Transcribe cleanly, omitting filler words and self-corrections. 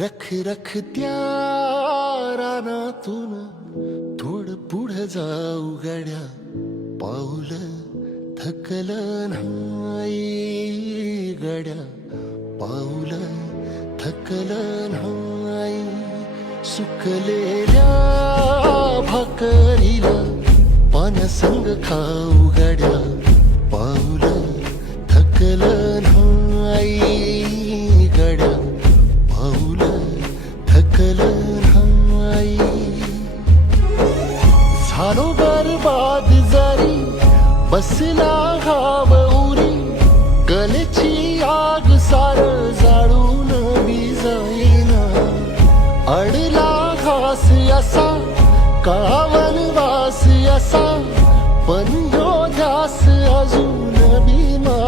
रख रख त्या रानातून थोडं पुढं जाऊ गड्या, पाऊल थकलं नाही गड्या, पाऊल थकलं नाही. सुकलेल्या भाकरीला पाण्यासंग खाऊ गड्या,